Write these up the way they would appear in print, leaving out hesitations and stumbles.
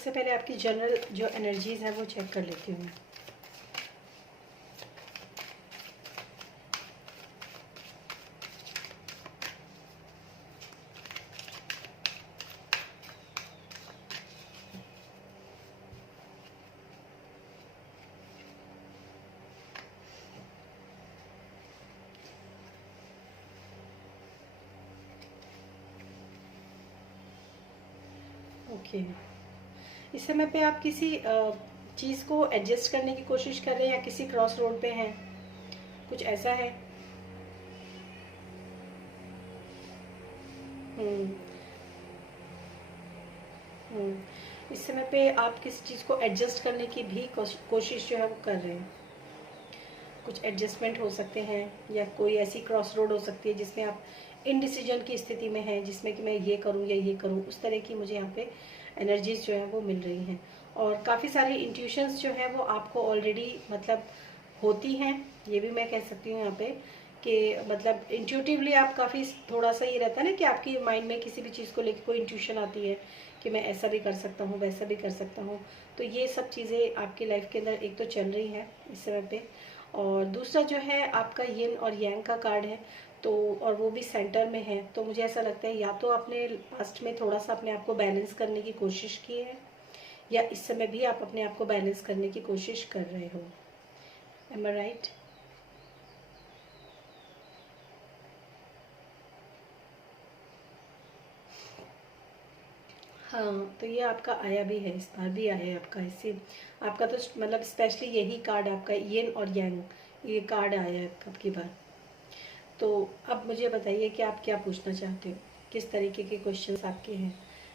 सबसे पहले आपकी जनरल जो एनर्जीज है वो चेक कर लेती हूँ। ओके, इस समय पे आप किसी चीज़ को एडजस्ट करने की कोशिश कर रहे हैं या किसी क्रॉस रोड पे हैं, कुछ ऐसा है? हम्म। इस समय पे आप किसी चीज़ को एडजस्ट करने की भी कोशिश जो है वो कर रहे हैं। कुछ एडजस्टमेंट हो सकते हैं या कोई ऐसी क्रॉस रोड हो सकती है जिसमें आप इनडिसीजन की स्थिति में हैं, जिसमें कि मैं ये करूँ या ये करूँ, उस तरह की मुझे यहाँ पे एनर्जीज जो है वो मिल रही हैं। और काफ़ी सारी इंट्यूशंस जो है वो आपको ऑलरेडी मतलब होती हैं, ये भी मैं कह सकती हूँ यहाँ पे कि मतलब इंट्यूटिवली आप काफ़ी थोड़ा सा ये रहता है ना कि आपकी माइंड में किसी भी चीज़ को लेकर कोई इंट्यूशन आती है कि मैं ऐसा भी कर सकता हूँ, वैसा भी कर सकता हूँ। तो ये सब चीज़ें आपकी लाइफ के अंदर एक तो चल रही हैं इस समय पे। और दूसरा जो है आपका यिन और यांग का कार्ड है, तो और वो भी सेंटर में है। तो मुझे ऐसा लगता है या तो आपने पास्ट में थोड़ा सा अपने आप को बैलेंस करने की कोशिश की है या इस समय भी आप अपने आप को बैलेंस करने की कोशिश कर रहे हो। एम आई राइट? हाँ, तो ये आपका आया भी है, इस बार भी आया है आपका। इससे आपका तो मतलब स्पेशली यही कार्ड आपका यिन और यांग, ये कार्ड आया है अब की बार। तो अब मुझे बताइए कि आप क्या पूछना चाहते हो, किस तरीके के क्वेश्चंस आपके हैं।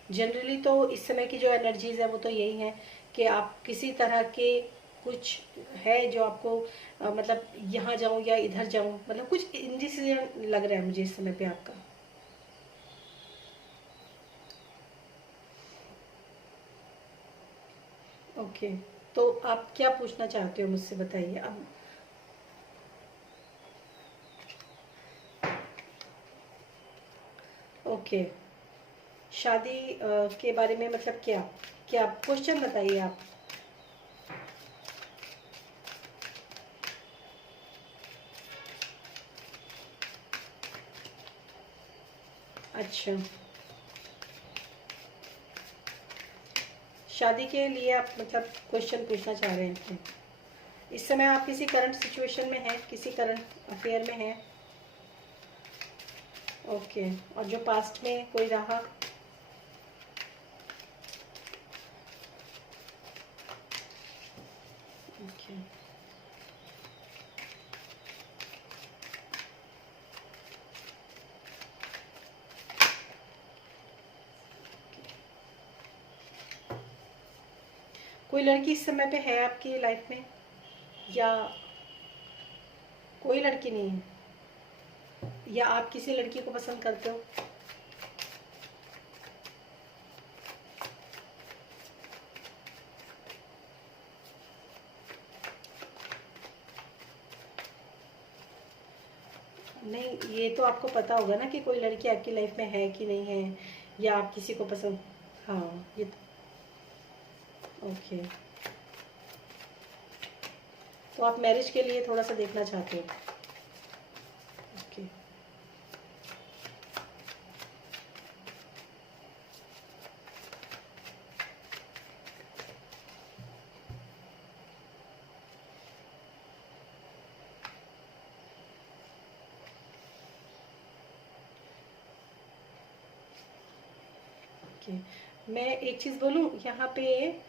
जनरली तो इस समय की जो एनर्जीज है वो तो यही है कि आप किसी तरह के कुछ है जो आपको मतलब यहाँ जाऊँ या इधर जाऊँ, मतलब कुछ इनडिसीजन लग रहा है मुझे इस समय पे आपका। ओके, तो आप क्या पूछना चाहते हो मुझसे, बताइए अब। ओके, शादी के बारे में मतलब क्या क्या क्वेश्चन बताइए आप। अच्छा, शादी के लिए आप मतलब क्वेश्चन पूछना चाह रहे हैं। इस समय आप किसी करंट सिचुएशन में हैं, किसी करंट अफेयर में हैं? ओके, और जो पास्ट में कोई रहा? ओके, कोई लड़की इस समय पे है आपकी लाइफ में या कोई लड़की नहीं है, या आप किसी लड़की को पसंद करते हो? नहीं, ये तो आपको पता होगा ना कि कोई लड़की आपकी लाइफ में है कि नहीं है, या आप किसी को पसंद। हाँ, ये तो ओके, तो आप मैरिज के लिए थोड़ा सा देखना चाहते हो। ओके, ओके, मैं एक चीज़ बोलूँ यहाँ पे,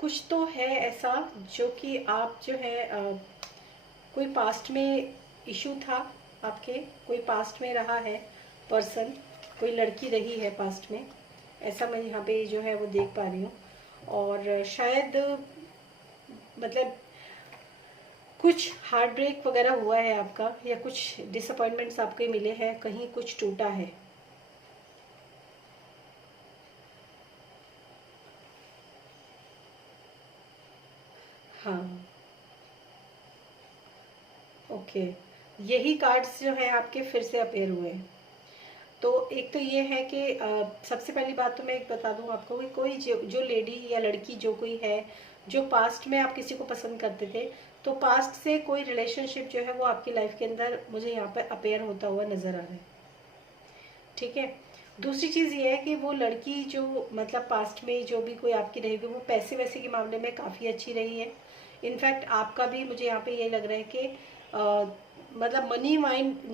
कुछ तो है ऐसा जो कि आप जो है कोई पास्ट में इशू था आपके, कोई पास्ट में रहा है पर्सन, कोई लड़की रही है पास्ट में, ऐसा मैं यहाँ पे जो है वो देख पा रही हूँ। और शायद मतलब कुछ हार्ट ब्रेक वगैरह हुआ है आपका, या कुछ डिसअपॉइंटमेंट्स आपके मिले हैं, कहीं कुछ टूटा है। हाँ, ओके, यही कार्ड्स जो है आपके फिर से अपेयर हुए हैं। तो एक तो ये है कि सबसे पहली बात तो मैं एक बता दूं आपको कि कोई जो लेडी या लड़की जो कोई है, जो पास्ट में आप किसी को पसंद करते थे, तो पास्ट से कोई रिलेशनशिप जो है वो आपकी लाइफ के अंदर मुझे यहाँ पर अपेयर होता हुआ नज़र आ रहा है। ठीक है। दूसरी चीज़ ये है कि वो लड़की जो मतलब पास्ट में जो भी कोई आपकी रहेगी, वो पैसे वैसे के मामले में काफ़ी अच्छी रही है। इनफैक्ट आपका भी मुझे यहाँ पे ये लग रहा है कि मतलब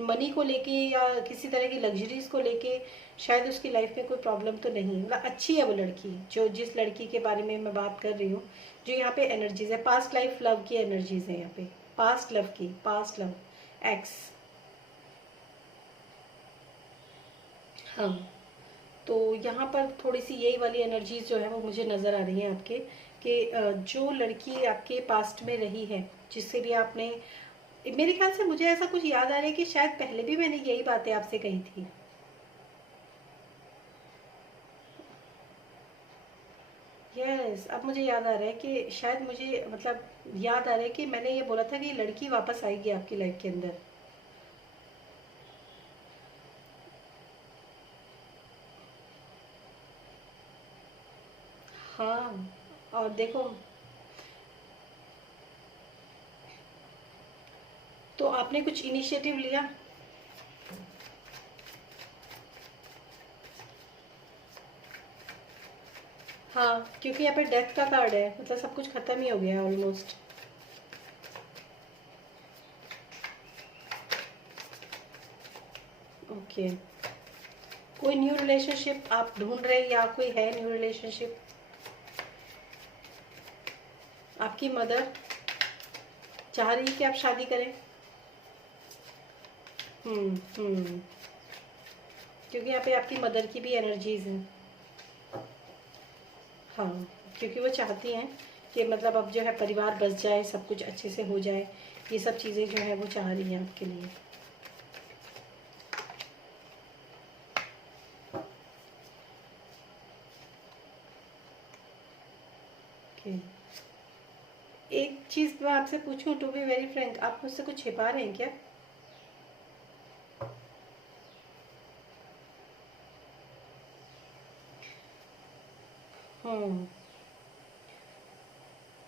मनी को लेके या किसी तरह की लग्जरीज को लेके शायद उसकी लाइफ में कोई प्रॉब्लम तो नहीं है। मतलब अच्छी है वो लड़की, जो जिस लड़की के बारे में मैं बात कर रही हूँ, जो यहाँ पे एनर्जीज है, पास्ट लाइफ लव की एनर्जीज है यहाँ पे, पास्ट लव की, पास्ट लव एक्स। हाँ, तो यहाँ पर थोड़ी सी यही वाली एनर्जीज जो है वो मुझे नज़र आ रही हैं आपके, कि जो लड़की आपके पास्ट में रही है, जिससे भी आपने, मेरे ख्याल से मुझे ऐसा कुछ याद आ रहा है कि शायद पहले भी मैंने यही बातें आपसे कही थी। यस, अब मुझे याद आ रहा है कि शायद मुझे मतलब याद आ रहा है कि मैंने ये बोला था कि लड़की वापस आएगी आपकी लाइफ के अंदर। हाँ, और देखो, तो आपने कुछ इनिशिएटिव लिया। हाँ, क्योंकि यहाँ पे डेथ का कार्ड है, मतलब सब कुछ खत्म ही हो गया है ऑलमोस्ट। ओके, कोई न्यू रिलेशनशिप आप ढूंढ रहे हैं या कोई है न्यू रिलेशनशिप? आपकी मदर चाह रही है कि आप शादी करें। हम्म, क्योंकि यहाँ पे आपकी मदर की भी एनर्जीज हैं। हाँ, क्योंकि वो चाहती हैं कि मतलब अब जो है परिवार बस जाए, सब कुछ अच्छे से हो जाए, ये सब चीज़ें जो है वो चाह रही हैं आपके लिए। ओके, एक चीज़ मैं आपसे पूछूं, टू बी वेरी फ्रैंक, आप मुझसे कुछ छिपा रहे हैं क्या? हम्म,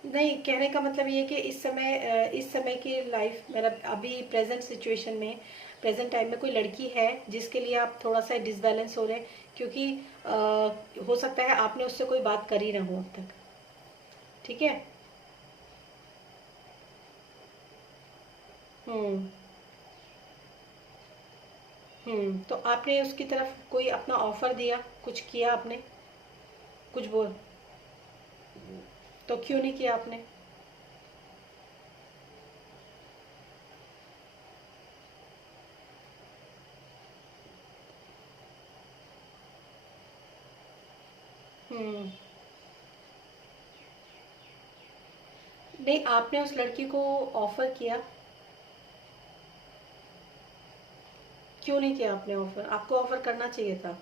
नहीं, कहने का मतलब ये कि इस समय की लाइफ, मतलब अभी प्रेजेंट सिचुएशन में, प्रेजेंट टाइम में कोई लड़की है जिसके लिए आप थोड़ा सा डिसबैलेंस हो रहे हैं, क्योंकि हो सकता है आपने उससे कोई बात करी ना हो अब तक। ठीक है। हम्म, तो आपने उसकी तरफ कोई अपना ऑफर दिया, कुछ किया आपने, कुछ बोल, तो क्यों नहीं किया आपने? हम्म, नहीं, आपने उस लड़की को ऑफर किया, क्यों नहीं किया आपने ऑफर? आपको ऑफर करना चाहिए था,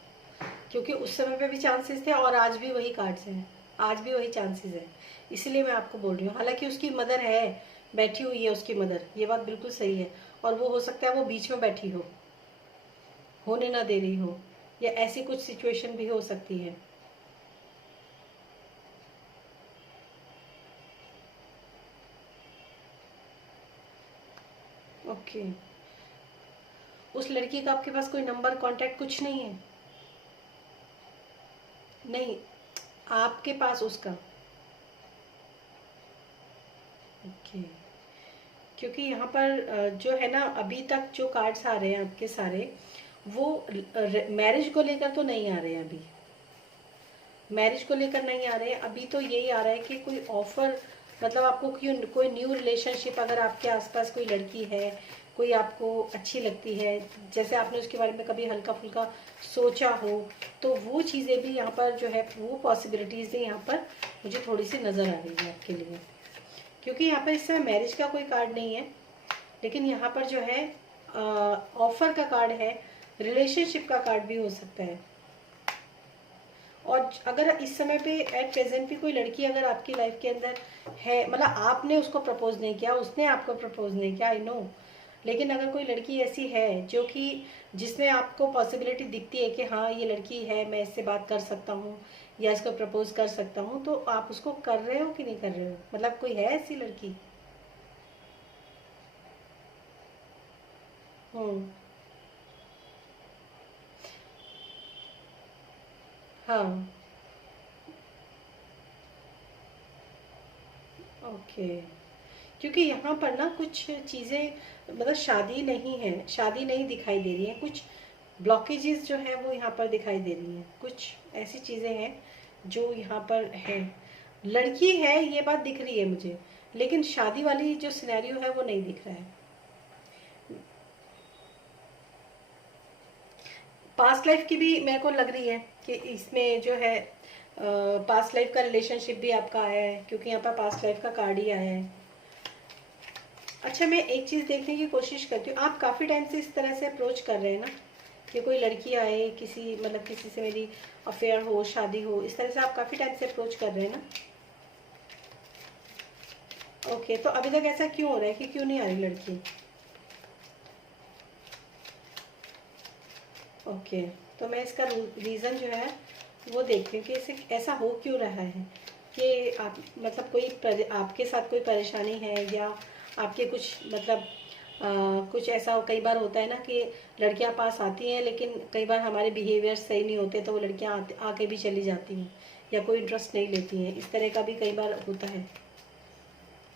क्योंकि उस समय पे भी चांसेस थे और आज भी वही कार्ड्स हैं, आज भी वही चांसेस है। इसलिए मैं आपको बोल रही हूँ, हालांकि उसकी मदर है, बैठी हुई है उसकी मदर, ये बात बिल्कुल सही है, और वो हो सकता है वो बीच में बैठी हो, होने ना दे रही हो, या ऐसी कुछ सिचुएशन भी हो सकती है। ओके, उस लड़की का आपके पास कोई नंबर, कांटेक्ट कुछ नहीं है? नहीं, आपके पास उसका। ओके, क्योंकि यहाँ पर जो है ना, अभी तक जो कार्ड्स आ रहे हैं आपके सारे, वो मैरिज को लेकर तो नहीं आ रहे हैं अभी, मैरिज को लेकर नहीं आ रहे हैं अभी, तो यही आ रहा है कि कोई ऑफर, मतलब आपको क्यों कोई न्यू रिलेशनशिप, अगर आपके आसपास कोई लड़की है, कोई आपको अच्छी लगती है, जैसे आपने उसके बारे में कभी हल्का फुल्का सोचा हो, तो वो चीज़ें भी यहाँ पर जो है, वो पॉसिबिलिटीज़ भी यहाँ पर मुझे थोड़ी सी नज़र आ रही है आपके लिए। क्योंकि यहाँ पर इस समय मैरिज का कोई कार्ड नहीं है, लेकिन यहाँ पर जो है ऑफर का कार्ड है, रिलेशनशिप का कार्ड भी हो सकता है। और अगर इस समय पे एट प्रेजेंट भी कोई लड़की अगर आपकी लाइफ के अंदर है, मतलब आपने उसको प्रपोज नहीं किया, उसने आपको प्रपोज नहीं किया, आई नो, लेकिन अगर कोई लड़की ऐसी है जो कि जिसमें आपको पॉसिबिलिटी दिखती है कि हाँ ये लड़की है, मैं इससे बात कर सकता हूँ या इसको प्रपोज कर सकता हूँ, तो आप उसको कर रहे हो कि नहीं कर रहे हो? मतलब कोई है ऐसी लड़की? हम्म। हाँ। ओके। क्योंकि यहाँ पर ना कुछ चीज़ें, मतलब शादी नहीं है, शादी नहीं दिखाई दे रही है, कुछ ब्लॉकेजेस जो है वो यहाँ पर दिखाई दे रही हैं, कुछ ऐसी चीज़ें हैं जो यहाँ पर है। लड़की है ये बात दिख रही है मुझे, लेकिन शादी वाली जो सिनेरियो है वो नहीं दिख रहा है। पास्ट लाइफ की भी मेरे को लग रही है कि इसमें जो है पास्ट लाइफ का रिलेशनशिप भी आपका आया है, क्योंकि यहाँ पर पास्ट लाइफ का कार्ड ही आया है। अच्छा, मैं एक चीज़ देखने की कोशिश करती हूँ, आप काफ़ी टाइम से इस तरह से अप्रोच कर रहे हैं ना कि कोई लड़की आए, किसी मतलब किसी से मेरी अफेयर हो, शादी हो, इस तरह से आप काफ़ी टाइम से अप्रोच कर रहे हैं ना? ओके, तो अभी तक ऐसा क्यों हो रहा है कि क्यों नहीं आ रही लड़की? ओके, तो मैं इसका रीज़न जो है वो देखती हूँ कि इसे ऐसा हो क्यों रहा है, कि आप मतलब कोई आपके साथ कोई परेशानी है, या आपके कुछ मतलब कुछ ऐसा कई बार होता है ना कि लड़कियां पास आती हैं, लेकिन कई बार हमारे बिहेवियर सही नहीं होते तो वो लड़कियां आके भी चली जाती हैं, या कोई इंटरेस्ट नहीं लेती हैं, इस तरह का भी कई बार होता है।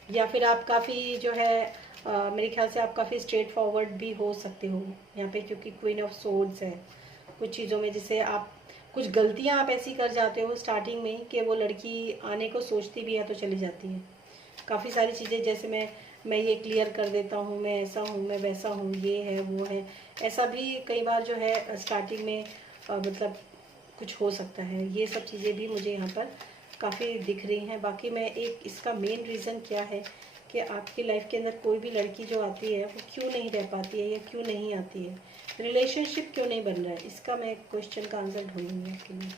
या फिर आप काफ़ी जो है मेरे ख्याल से आप काफ़ी स्ट्रेट फॉरवर्ड भी हो सकते हो यहाँ पे, क्योंकि क्वीन ऑफ सोर्ड्स है कुछ चीज़ों में, जिससे आप कुछ गलतियाँ आप ऐसी कर जाते हो स्टार्टिंग में ही कि वो लड़की आने को सोचती भी है तो चली जाती है। काफ़ी सारी चीज़ें, जैसे मैं ये क्लियर कर देता हूँ, मैं ऐसा हूँ, मैं वैसा हूँ, ये है वो है, ऐसा भी कई बार जो है स्टार्टिंग में मतलब कुछ हो सकता है। ये सब चीज़ें भी मुझे यहाँ पर काफ़ी दिख रही हैं। बाकी मैं एक इसका मेन रीज़न क्या है कि आपकी लाइफ के अंदर कोई भी लड़की जो आती है वो क्यों नहीं रह पाती है या क्यों नहीं आती है, रिलेशनशिप क्यों नहीं बन रहा है, इसका मैं क्वेश्चन का आंसर ढूंढूंगी आपके लिए।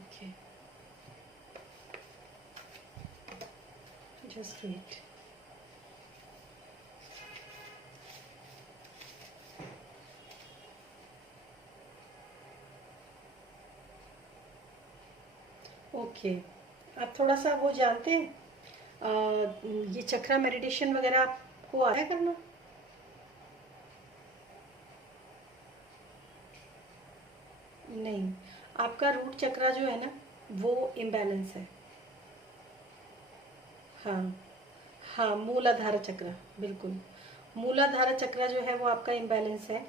Okay, just wait. ओके, आप थोड़ा सा वो जानते हैं, ये चक्रा मेडिटेशन वगैरह आपको आता है करना? नहीं, आपका रूट चक्रा जो है ना वो इम्बैलेंस है। हाँ। हाँ, मूलाधार चक्र, बिल्कुल। मूलाधार चक्र जो है वो आपका इम्बैलेंस है,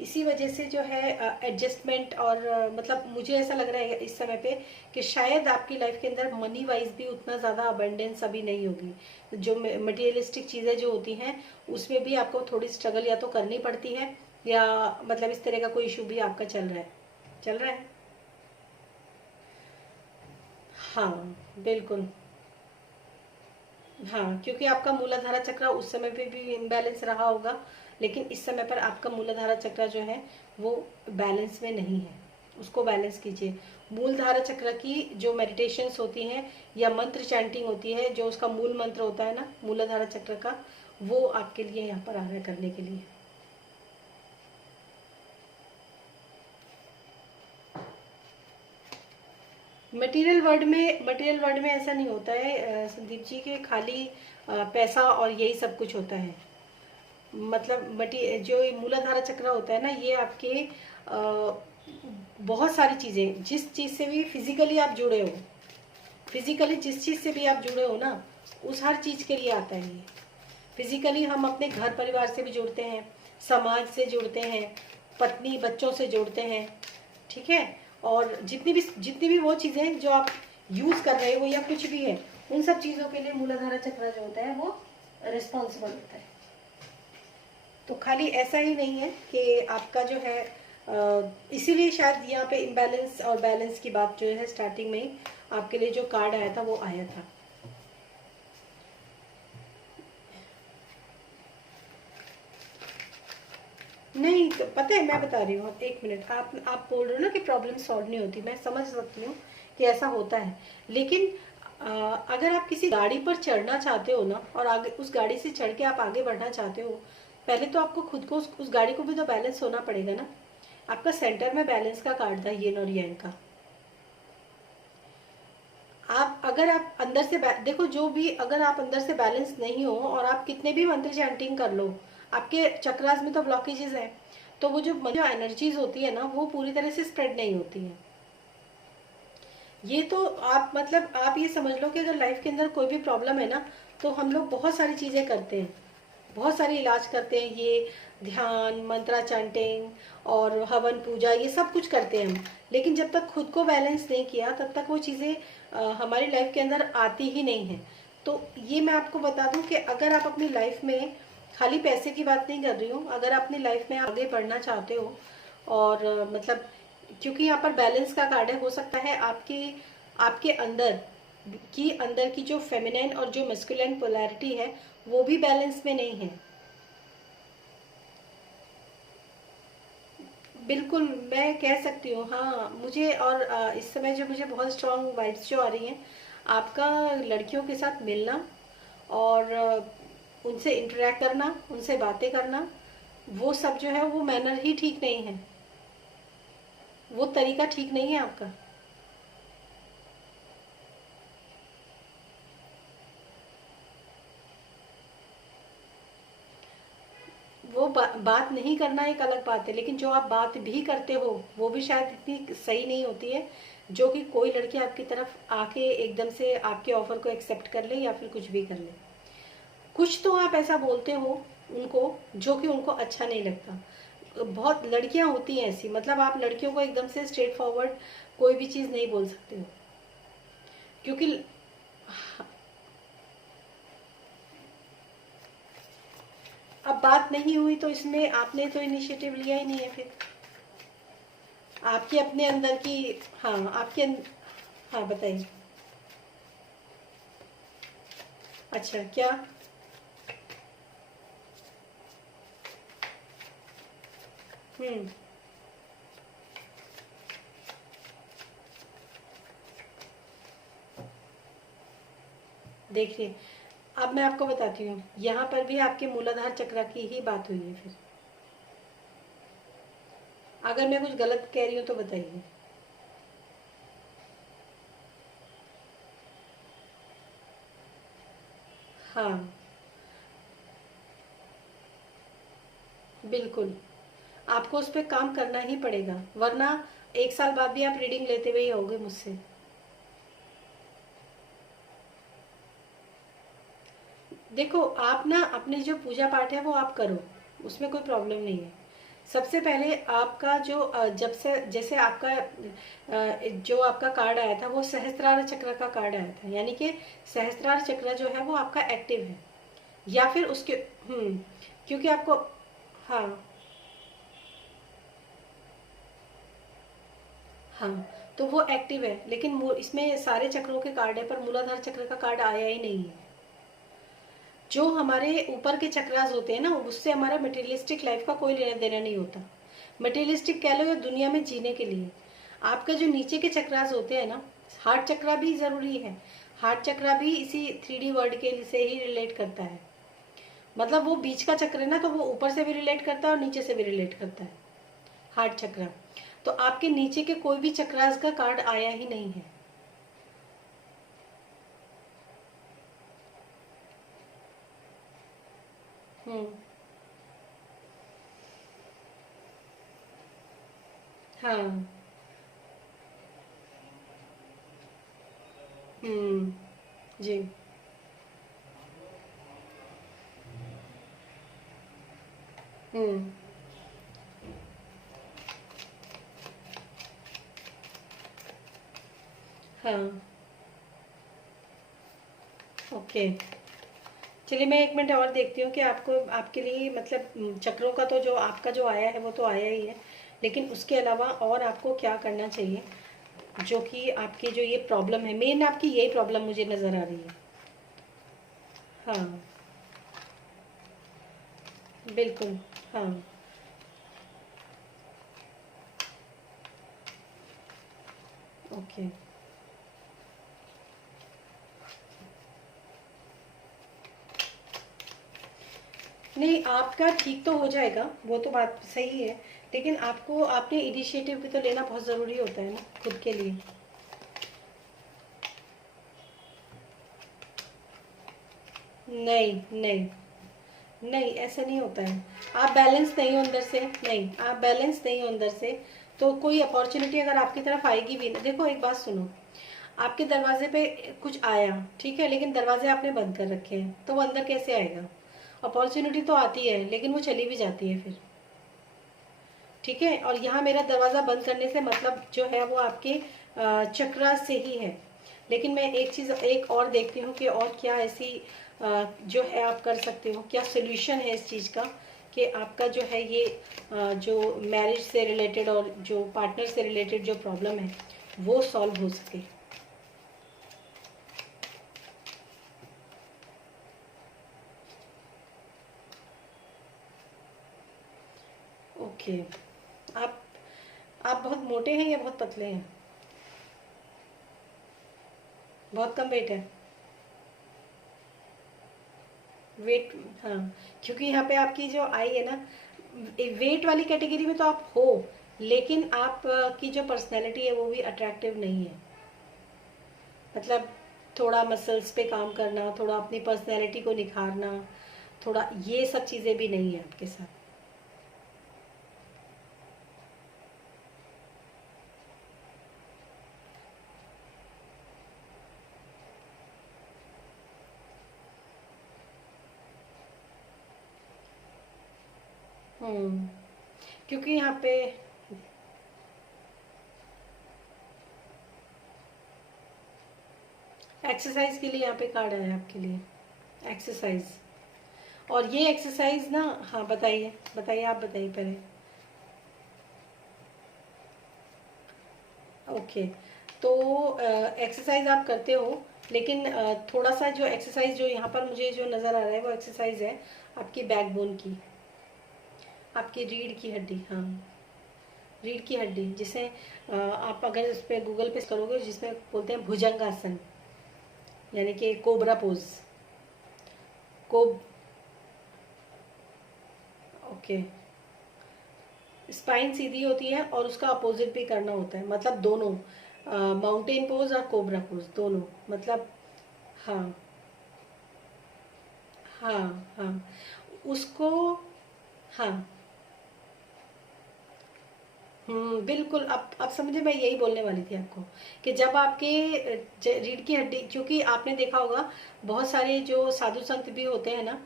इसी वजह से जो है एडजस्टमेंट और मतलब मुझे ऐसा लग रहा है इस समय पे कि शायद आपकी लाइफ के अंदर मनी वाइज भी उतना ज़्यादा अबंडेंस अभी नहीं होगी। जो मटेरियलिस्टिक चीज़ें जो होती हैं उसमें भी आपको थोड़ी स्ट्रगल या तो करनी पड़ती है, या मतलब इस तरह का कोई इशू भी आपका चल रहा है, चल रहा है। हाँ, बिल्कुल। हाँ, क्योंकि आपका मूलाधारा चक्र उस समय पे भी इम्बैलेंस रहा होगा, लेकिन इस समय पर आपका मूलाधारा चक्र जो है वो बैलेंस में नहीं है, उसको बैलेंस कीजिए। मूलधारा चक्र की जो मेडिटेशंस होती हैं या मंत्र चैंटिंग होती है, जो उसका मूल मंत्र होता है ना मूलाधारा चक्र का, वो आपके लिए यहाँ पर आ रहा है करने के लिए। मटेरियल वर्ल्ड में ऐसा नहीं होता है संदीप जी के खाली पैसा और यही सब कुछ होता है। मतलब जो ये मूलाधारा चक्र होता है ना, ये आपके बहुत सारी चीज़ें, जिस चीज़ से भी फिजिकली आप जुड़े हो, फिजिकली जिस चीज़ से भी आप जुड़े हो ना, उस हर चीज़ के लिए आता है ये। फिजिकली हम अपने घर परिवार से भी जुड़ते हैं, समाज से जुड़ते हैं, पत्नी बच्चों से जुड़ते हैं, ठीक है। और जितनी भी वो चीज़ें जो आप यूज़ कर रहे हो या कुछ भी है, उन सब चीज़ों के लिए मूलाधारा चक्र जो होता है वो रिस्पॉन्सिबल होता है। तो खाली ऐसा ही नहीं है कि आपका जो है इसीलिए शायद यहाँ पे इम्बैलेंस और बैलेंस की बात जो है स्टार्टिंग में ही आपके लिए जो कार्ड आया था वो आया था। नहीं तो पता है, मैं बता रही हूँ, एक मिनट, आप बोल रहे हो ना कि प्रॉब्लम सॉल्व नहीं होती, मैं समझ सकती हूँ कि ऐसा होता है, लेकिन अगर आप किसी गाड़ी पर चढ़ना चाहते हो ना, और आगे उस गाड़ी से चढ़ के आप आगे बढ़ना चाहते हो, पहले तो आपको खुद को उस गाड़ी को भी तो बैलेंस होना पड़ेगा ना। आपका सेंटर में बैलेंस का कार्ड था, येन और यांग का। आप अगर आप अंदर से देखो, जो भी अगर आप अंदर से बैलेंस नहीं हो और आप कितने भी मंत्र चैंटिंग कर लो, आपके चक्रास में तो ब्लॉकेजेस हैं, तो वो जो एनर्जीज होती है ना, वो पूरी तरह से स्प्रेड नहीं होती है। ये तो आप मतलब आप ये समझ लो कि अगर लाइफ के अंदर कोई भी प्रॉब्लम है ना, तो हम लोग बहुत सारी चीज़ें करते हैं, बहुत सारे इलाज करते हैं, ये ध्यान, मंत्रा चैंटिंग और हवन पूजा, ये सब कुछ करते हैं हम, लेकिन जब तक खुद को बैलेंस नहीं किया तब तक वो चीज़ें हमारी लाइफ के अंदर आती ही नहीं है। तो ये मैं आपको बता दूं कि अगर आप अपनी लाइफ में, खाली पैसे की बात नहीं कर रही हूँ, अगर आप अपनी लाइफ में आगे बढ़ना चाहते हो, और मतलब क्योंकि यहाँ पर बैलेंस का कार्ड है, हो सकता है आपकी आपके अंदर की जो फेमिनाइन और जो मस्कुलिन पोलैरिटी है वो भी बैलेंस में नहीं है। बिल्कुल, मैं कह सकती हूँ, हाँ मुझे, और इस समय जो मुझे बहुत स्ट्रांग वाइब्स जो आ रही हैं, आपका लड़कियों के साथ मिलना और उनसे इंटरेक्ट करना, उनसे बातें करना, वो सब जो है वो मैनर ही ठीक नहीं है, वो तरीका ठीक नहीं है आपका। वो बात नहीं करना एक अलग बात है, लेकिन जो आप बात भी करते हो वो भी शायद इतनी सही नहीं होती है, जो कि कोई लड़की आपकी तरफ आके एकदम से आपके ऑफर को एक्सेप्ट कर ले या फिर कुछ भी कर ले। कुछ तो आप ऐसा बोलते हो उनको जो कि उनको अच्छा नहीं लगता। बहुत लड़कियां होती हैं ऐसी, मतलब आप लड़कियों को एकदम से स्ट्रेट फॉरवर्ड कोई भी चीज़ नहीं बोल सकते हो, क्योंकि अब बात नहीं हुई तो इसमें आपने तो इनिशिएटिव लिया ही नहीं है फिर। आपकी अपने अंदर की, हाँ हाँ बताइए। अच्छा, क्या? हम्म। देखिए, अब मैं आपको बताती हूँ, यहाँ पर भी आपके मूलाधार चक्र की ही बात हुई है फिर। अगर मैं कुछ गलत कह रही हूँ तो बताइए। हाँ, बिल्कुल, आपको उस पर काम करना ही पड़ेगा, वरना 1 साल बाद भी आप रीडिंग लेते हुए ही होगे मुझसे। देखो, आप ना अपनी जो पूजा पाठ है वो आप करो, उसमें कोई प्रॉब्लम नहीं है। सबसे पहले आपका जो जब से जैसे आपका जो आपका कार्ड आया था वो सहस्त्रार चक्र का कार्ड आया था, यानी कि सहस्त्रार चक्र जो है वो आपका एक्टिव है, या फिर उसके क्योंकि आपको, हाँ हाँ, तो वो एक्टिव है, लेकिन इसमें सारे चक्रों के कार्ड है पर मूलाधार चक्र का कार्ड आया ही नहीं है। जो हमारे ऊपर के चक्रास होते हैं ना, उससे हमारा मटेरियलिस्टिक लाइफ का कोई लेना देना नहीं होता। मटेरियलिस्टिक कह लो या दुनिया में जीने के लिए, आपका जो नीचे के चक्रास होते हैं ना, हार्ट चक्रा भी जरूरी है। हार्ट चक्रा भी इसी 3D वर्ड के से ही रिलेट करता है, मतलब वो बीच का चक्र है ना, तो वो ऊपर से भी रिलेट करता है और नीचे से भी रिलेट करता है, हार्ट चक्रा। तो आपके नीचे के कोई भी चक्रास का कार्ड आया ही नहीं है। हम्म। हाँ। हम्म। जी। हम्म। हाँ। ओके, चलिए मैं 1 मिनट और देखती हूँ कि आपको, आपके लिए मतलब चक्रों का तो जो आपका जो आया है वो तो आया ही है, लेकिन उसके अलावा और आपको क्या करना चाहिए, जो कि आपकी जो ये प्रॉब्लम है, मेन आपकी यही प्रॉब्लम मुझे नज़र आ रही है। हाँ, बिल्कुल। हाँ, ओके। नहीं, आपका ठीक तो हो जाएगा, वो तो बात सही है, लेकिन आपको आपने इनिशिएटिव भी तो लेना बहुत ज़रूरी होता है ना खुद के लिए। नहीं नहीं नहीं, ऐसा नहीं होता है। आप बैलेंस नहीं हो अंदर से, नहीं आप बैलेंस नहीं हो अंदर से, तो कोई अपॉर्चुनिटी अगर आपकी तरफ आएगी भी ना। देखो एक बात सुनो, आपके दरवाजे पे कुछ आया, ठीक है, लेकिन दरवाजे आपने बंद कर रखे हैं, तो वो अंदर कैसे आएगा? अपॉर्चुनिटी तो आती है लेकिन वो चली भी जाती है फिर, ठीक है। और यहाँ मेरा दरवाज़ा बंद करने से मतलब जो है वो आपके चक्रा से ही है। लेकिन मैं एक चीज़ एक और देखती हूँ कि और क्या ऐसी जो है आप कर सकते हो, क्या सोल्यूशन है इस चीज़ का, कि आपका जो है ये जो मैरिज से रिलेटेड और जो पार्टनर से रिलेटेड जो प्रॉब्लम है वो सॉल्व हो सके। ओके। आप आप बहुत मोटे हैं या बहुत पतले हैं? बहुत कम वेट है। वेट, हाँ, क्योंकि यहाँ पे आपकी जो आई है ना, वेट वाली कैटेगरी में तो आप हो, लेकिन आप की जो पर्सनैलिटी है वो भी अट्रैक्टिव नहीं है। मतलब थोड़ा मसल्स पे काम करना, थोड़ा अपनी पर्सनैलिटी को निखारना, थोड़ा ये सब चीज़ें भी नहीं है आपके साथ। हम्म। क्योंकि यहाँ पे एक्सरसाइज के लिए यहाँ पे कार्ड आया आपके लिए, एक्सरसाइज। और ये एक्सरसाइज ना, हाँ बताइए बताइए, आप बताइए पहले। ओके। तो एक्सरसाइज आप करते हो, लेकिन थोड़ा सा जो एक्सरसाइज जो यहाँ पर मुझे जो नज़र आ रहा है वो एक्सरसाइज है आपकी बैकबोन की, आपकी रीढ़ की हड्डी, हाँ, रीढ़ की हड्डी, जिसे आप अगर इस पर गूगल पे करोगे, जिसमें बोलते हैं भुजंगासन, यानी कि कोबरा पोज। कोब ओके। स्पाइन सीधी होती है और उसका अपोजिट भी करना होता है, मतलब दोनों, माउंटेन पोज और कोबरा पोज दोनों, मतलब हाँ हाँ हाँ उसको, हाँ। बिल्कुल। अब समझे, मैं यही बोलने वाली थी आपको, कि जब आपके रीढ़ की हड्डी, क्योंकि आपने देखा होगा बहुत सारे जो साधु संत भी होते हैं ना,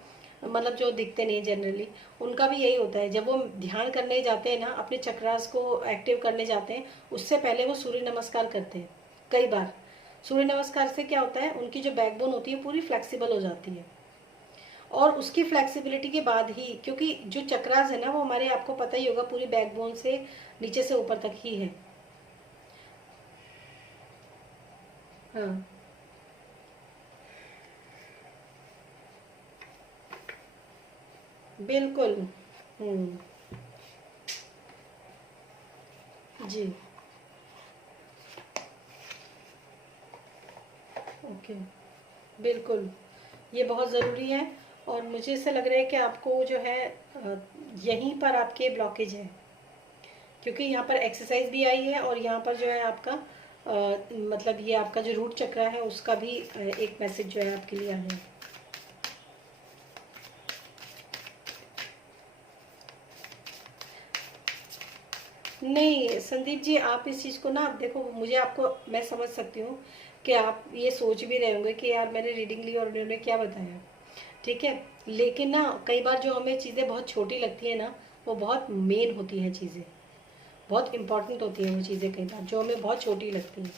मतलब जो दिखते नहीं जनरली, उनका भी यही होता है, जब वो ध्यान करने जाते हैं ना, अपने चक्रास को एक्टिव करने जाते हैं, उससे पहले वो सूर्य नमस्कार करते हैं कई बार। सूर्य नमस्कार से क्या होता है, उनकी जो बैकबोन होती है पूरी फ्लेक्सिबल हो जाती है। और उसकी फ्लेक्सिबिलिटी के बाद ही, क्योंकि जो चक्रास है ना वो हमारे, आपको पता ही होगा, पूरी बैकबोन से नीचे से ऊपर तक ही है। हाँ बिल्कुल। हम्म। जी। ओके। बिल्कुल, ये बहुत ज़रूरी है। और मुझे ऐसा लग रहा है कि आपको जो है यहीं पर आपके ब्लॉकेज है, क्योंकि यहाँ पर एक्सरसाइज भी आई है, और यहाँ पर जो है आपका मतलब ये आपका जो रूट चक्रा है उसका भी एक मैसेज जो है आपके लिए आया है। नहीं संदीप जी, आप इस चीज़ को ना, देखो मुझे आपको, मैं समझ सकती हूँ कि आप ये सोच भी रहे होंगे कि यार मैंने रीडिंग ली और उन्होंने क्या बताया, ठीक है। लेकिन ना कई बार जो हमें चीज़ें बहुत छोटी लगती है ना, वो बहुत मेन होती हैं चीज़ें, बहुत इंपॉर्टेंट होती हैं वो चीज़ें, कई बार जो हमें बहुत छोटी लगती हैं।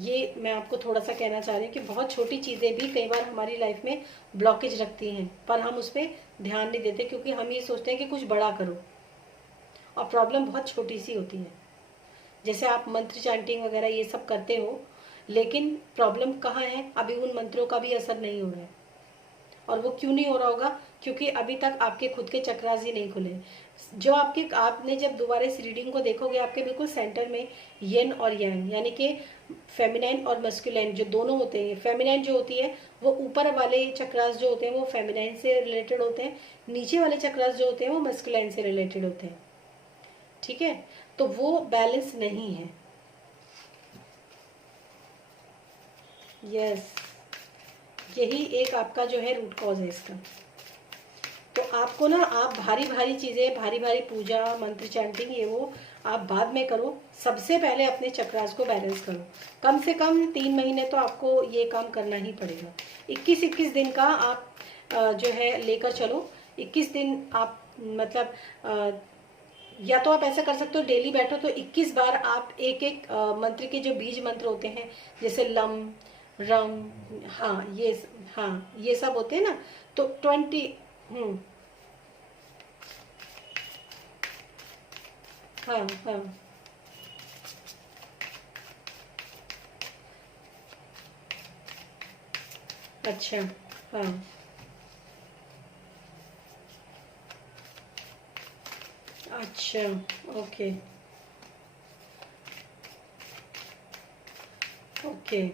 ये मैं आपको थोड़ा सा कहना चाह रही हूँ कि बहुत छोटी चीज़ें भी कई बार हमारी लाइफ में ब्लॉकेज रखती हैं, पर हम उस पर ध्यान नहीं देते, क्योंकि हम ये सोचते हैं कि कुछ बड़ा करो, और प्रॉब्लम बहुत छोटी सी होती है। जैसे आप मंत्र चैंटिंग वगैरह ये सब करते हो, लेकिन प्रॉब्लम कहाँ है, अभी उन मंत्रों का भी असर नहीं हो रहा है, और वो क्यों नहीं हो रहा होगा? क्योंकि अभी तक आपके खुद के चक्रास ही नहीं खुले। जो आपने जब दोबारा इस रीडिंग को देखोगे, आपके बिल्कुल सेंटर में येन और यांग, यानी कि फेमिनाइन और मस्कुलाइन जो दोनों होते हैं। फेमिनाइन जो होती है वो ऊपर वाले चक्रास जो होते हैं वो फेमिनाइन से रिलेटेड होते हैं, नीचे वाले चक्रास जो होते हैं वो मस्कुलाइन से रिलेटेड होते हैं। ठीक है, तो वो बैलेंस नहीं है। यस, यही एक आपका जो है रूट कॉज है इसका। तो आपको ना, आप भारी भारी चीज़ें, भारी भारी पूजा मंत्र चैंटिंग ये वो आप बाद में करो, सबसे पहले अपने चक्रास को बैलेंस करो। कम से कम 3 महीने तो आपको ये काम करना ही पड़ेगा। 21-21 दिन का आप जो है लेकर चलो। 21 दिन आप मतलब या तो आप ऐसा कर सकते हो, डेली बैठो तो 21 बार आप एक एक मंत्र के जो बीज मंत्र होते हैं, जैसे लम रम, हाँ ये, हाँ ये सब होते हैं ना, तो 20। हाँ हाँ। अच्छा। हाँ। अच्छा। ओके। ओके,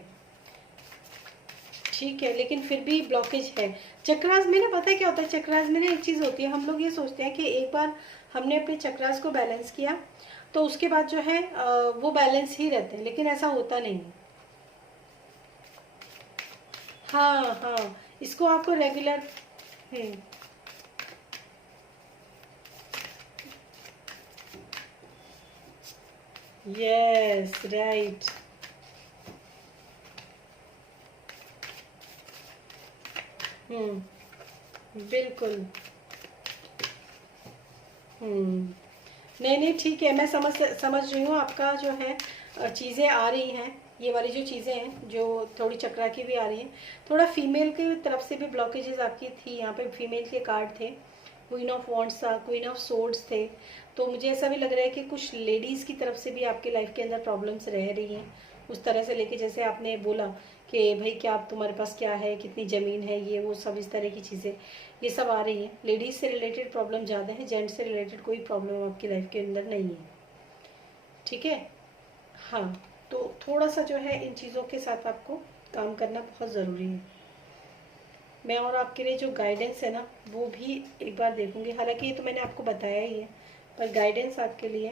ठीक है, लेकिन फिर भी ब्लॉकेज है चक्रास में ना। पता है क्या होता है चक्रास में ना, एक चीज़ होती है, हम लोग ये सोचते हैं कि एक बार हमने अपने चक्रास को बैलेंस किया तो उसके बाद जो है वो बैलेंस ही रहते हैं, लेकिन ऐसा होता नहीं। हाँ हाँ, इसको आपको रेगुलर। हम्म। Yes, right. बिल्कुल। नहीं नहीं, ठीक है, मैं समझ रही हूँ आपका जो है चीज़ें आ रही हैं। ये वाली जो चीज़ें हैं जो थोड़ी चक्रा की भी आ रही हैं, थोड़ा फीमेल की तरफ से भी ब्लॉकेजेस आपकी थी। यहाँ पे फीमेल के कार्ड थे, क्वीन ऑफ वॉन्ड्स था, क्वीन ऑफ सोर्ड्स थे। तो मुझे ऐसा भी लग रहा है कि कुछ लेडीज़ की तरफ से भी आपके लाइफ के अंदर प्रॉब्लम्स रह रही हैं, उस तरह से लेके, जैसे आपने बोला कि भाई क्या तुम्हारे पास क्या है, कितनी ज़मीन है, ये वो सब इस तरह की चीज़ें ये सब आ रही हैं। लेडीज़ से रिलेटेड प्रॉब्लम ज़्यादा है, जेंट्स से रिलेटेड कोई प्रॉब्लम आपकी लाइफ के अंदर नहीं है। ठीक है। हाँ, तो थोड़ा सा जो है इन चीज़ों के साथ आपको काम करना बहुत ज़रूरी है। मैं और आपके लिए जो गाइडेंस है ना वो भी एक बार देखूंगी, हालांकि ये तो मैंने आपको बताया ही है, पर गाइडेंस आपके लिए।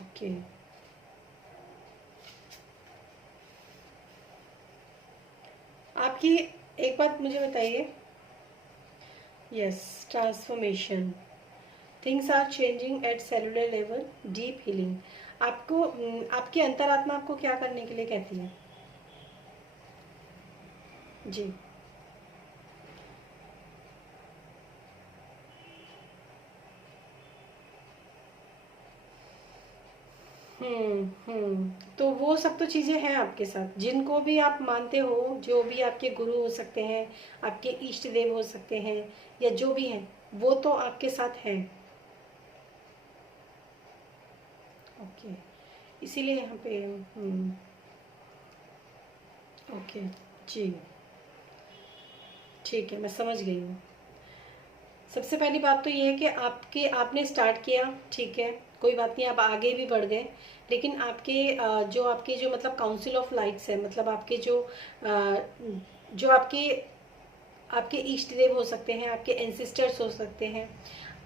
ओके। आपकी एक बात मुझे बताइए। Yes, transformation, things are changing at cellular level, deep healing. आपको आपकी अंतरात्मा आपको क्या करने के लिए कहती है? जी। तो वो सब तो चीज़ें हैं आपके साथ, जिनको भी आप मानते हो, जो भी आपके गुरु हो सकते हैं, आपके इष्ट देव हो सकते हैं, या जो भी हैं, वो तो आपके साथ हैं। ओके, इसीलिए यहाँ पे ओके। जी, ठीक है, मैं समझ गई हूँ। सबसे पहली बात तो ये है कि आपने स्टार्ट किया, ठीक है, कोई बात नहीं, आप आगे भी बढ़ गए। लेकिन आपके जो मतलब काउंसिल ऑफ लाइट्स है, मतलब आपके जो आपके आपके इष्ट देव हो सकते हैं, आपके एंसिस्टर्स हो सकते हैं,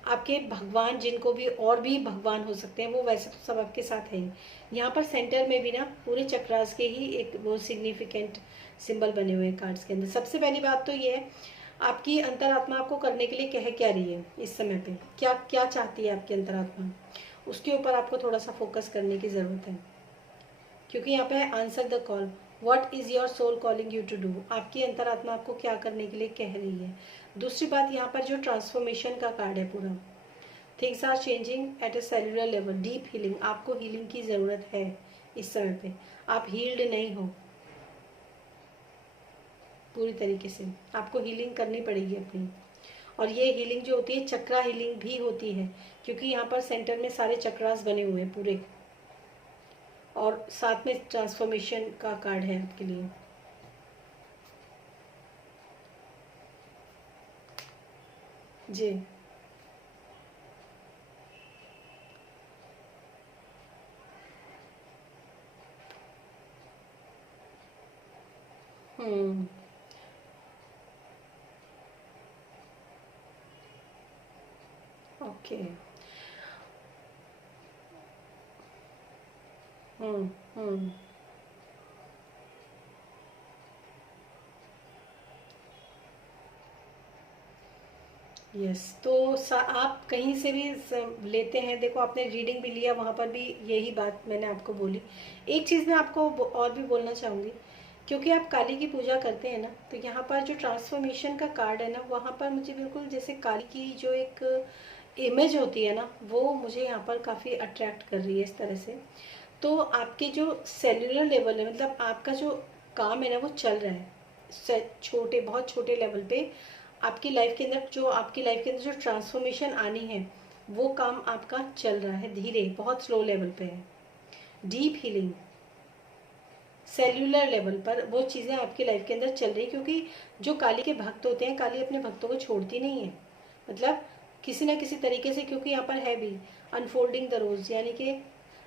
आपके भगवान, जिनको भी और भी भगवान हो सकते हैं, वो वैसे तो सब आपके साथ हैं। यहाँ पर सेंटर में भी ना पूरे चक्रास के ही एक वो सिग्निफिकेंट सिंबल बने हुए हैं कार्ड्स के अंदर। सबसे पहली बात तो ये है, आपकी अंतरात्मा आपको करने के लिए कह क्या रही है इस समय पे, क्या क्या चाहती है आपकी अंतरात्मा, उसके ऊपर आपको थोड़ा सा फोकस करने की ज़रूरत है। क्योंकि यहाँ पे है answer the call, what is your soul calling you to do. आपकी अंतरात्मा आपको क्या करने के लिए कह रही है। दूसरी बात, यहाँ पर जो ट्रांसफॉर्मेशन का कार्ड है पूरा, things are changing at a cellular level, deep healing, आपको हीलिंग की ज़रूरत है इस समय पे। आप हील्ड नहीं हो पूरी तरीके से, आपको हीलिंग करनी पड़ेगी अपनी। और ये हीलिंग जो होती है चक्रा हीलिंग भी होती है, क्योंकि यहाँ पर सेंटर में सारे चक्रास बने हुए हैं पूरे, और साथ में ट्रांसफॉर्मेशन का कार्ड है आपके लिए। जी। हम्म। ओके। हम्म। हम्म। यस, तो आप कहीं से भी लेते हैं, देखो आपने रीडिंग भी लिया, वहाँ पर भी यही बात मैंने आपको बोली। एक चीज़ मैं आपको और भी बोलना चाहूँगी, क्योंकि आप काली की पूजा करते हैं ना, तो यहाँ पर जो ट्रांसफॉर्मेशन का कार्ड है ना, वहाँ पर मुझे बिल्कुल जैसे काली की जो एक इमेज होती है ना, वो मुझे यहाँ पर काफ़ी अट्रैक्ट कर रही है इस तरह से। तो आपके जो सेलुलर लेवल है, मतलब आपका जो काम है ना, वो चल रहा है छोटे, बहुत छोटे लेवल पे। आपकी लाइफ के अंदर जो ट्रांसफॉर्मेशन आनी है, वो काम आपका चल रहा है धीरे, बहुत स्लो लेवल पे है। डीप हीलिंग सेल्यूलर लेवल पर वो चीज़ें आपकी लाइफ के अंदर चल रही, क्योंकि जो काली के भक्त होते हैं, काली अपने भक्तों को छोड़ती नहीं है, मतलब किसी ना किसी तरीके से, क्योंकि यहाँ पर है भी अनफोल्डिंग द रोज, यानी कि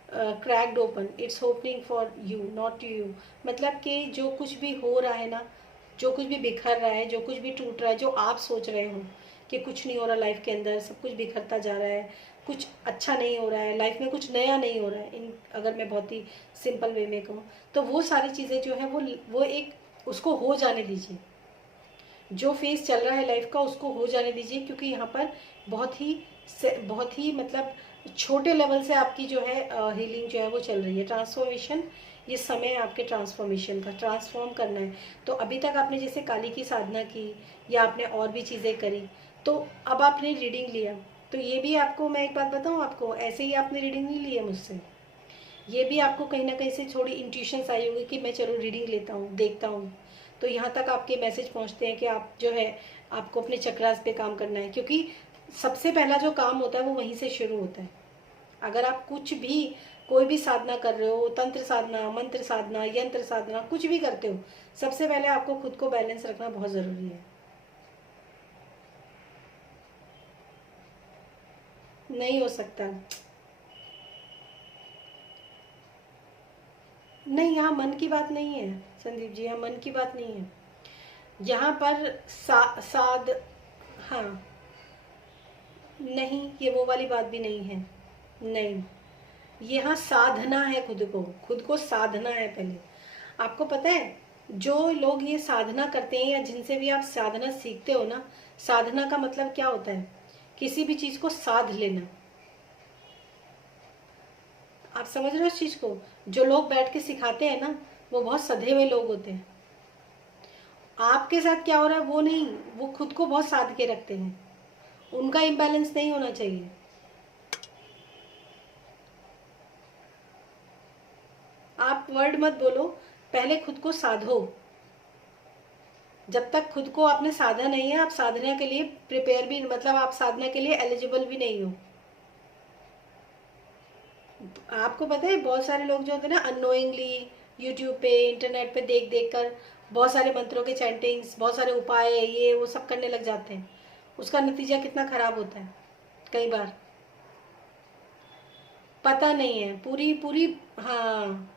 cracked open, it's opening for you not you. मतलब कि जो कुछ भी हो रहा है ना, जो कुछ भी बिखर रहा है, जो कुछ भी टूट रहा है, जो आप सोच रहे हो कि कुछ नहीं हो रहा लाइफ के अंदर, सब कुछ बिखरता जा रहा है, कुछ अच्छा नहीं हो रहा है लाइफ में, कुछ नया नहीं हो रहा है, इन अगर मैं बहुत ही सिंपल वे में कहूँ, तो वो सारी चीज़ें जो है वो एक उसको हो जाने दीजिए। जो फेज चल रहा है लाइफ का, उसको हो जाने दीजिए, क्योंकि यहाँ पर बहुत ही मतलब छोटे लेवल से आपकी जो है हीलिंग जो है वो चल रही है, ट्रांसफॉर्मेशन। ये समय है आपके ट्रांसफॉर्मेशन का, ट्रांसफॉर्म करना है। तो अभी तक आपने जैसे काली की साधना की, या आपने और भी चीज़ें करी, तो अब आपने रीडिंग लिया, तो ये भी आपको मैं एक बात बताऊँ आपको, ऐसे ही आपने रीडिंग नहीं ली है मुझसे, ये भी आपको कहीं ना कहीं से थोड़ी इंट्यूशंस आई होगी कि मैं चलो रीडिंग लेता हूँ, देखता हूँ। तो यहाँ तक आपके मैसेज पहुँचते हैं कि आप जो है, आपको अपने चक्रास पे काम करना है, क्योंकि सबसे पहला जो काम होता है वो वहीं से शुरू होता है। अगर आप कुछ भी, कोई भी साधना कर रहे हो, तंत्र साधना, मंत्र साधना, यंत्र साधना, कुछ भी करते हो, सबसे पहले आपको खुद को बैलेंस रखना बहुत ज़रूरी है। नहीं हो सकता। नहीं, यहाँ मन की बात नहीं है संदीप जी, यहाँ मन की बात नहीं है। यहाँ पर साध हाँ, नहीं, ये वो वाली बात भी नहीं है। नहीं, यहाँ साधना है, खुद को साधना है पहले। आपको पता है, जो लोग ये साधना करते हैं, या जिनसे भी आप साधना सीखते हो ना, साधना का मतलब क्या होता है? किसी भी चीज को साध लेना। आप समझ रहे हो इस चीज को? जो लोग बैठ के सिखाते हैं ना, वो बहुत सधे हुए लोग होते हैं। आपके साथ क्या हो रहा है वो नहीं, वो खुद को बहुत साध के रखते हैं, उनका इम्बैलेंस नहीं होना चाहिए। आप वर्ड मत बोलो, पहले खुद को साधो। जब तक खुद को आपने साधा नहीं है, आप साधना के लिए प्रिपेयर भी, मतलब आप साधना के लिए एलिजिबल भी नहीं हो। आपको पता है, बहुत सारे लोग जो होते हैं ना, अनोइंगली यूट्यूब पे, इंटरनेट पे देख देख कर बहुत सारे मंत्रों के चैंटिंग्स, बहुत सारे उपाय, ये वो सब करने लग जाते हैं। उसका नतीजा कितना खराब होता है कई बार, पता नहीं है पूरी पूरी। हाँ।